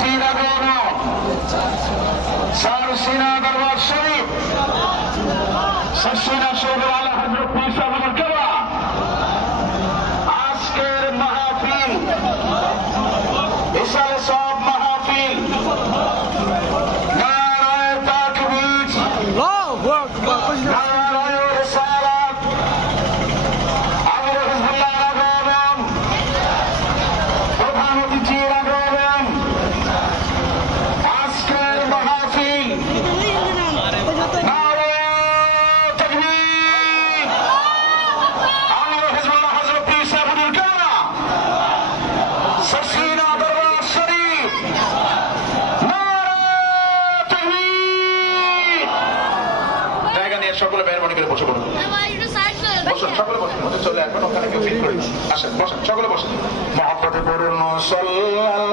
কমিটির আগমন সারসিনা দরবার শরীফ সসিনা শরীফ আলা হজরত সাহেবের কেবা আজকের মাহফিল বিশাল সব মাহফিল নারায় তাকবীর নারায় রিসালাত সকলে মেহরবানি করে বসে পড়ুন। বসুন, সকলে বসুন। চলে এখন ওখানে কেউ বসেন, সকলে বসেন। মহাপতে পড়ুন সাল্লাল্লাহু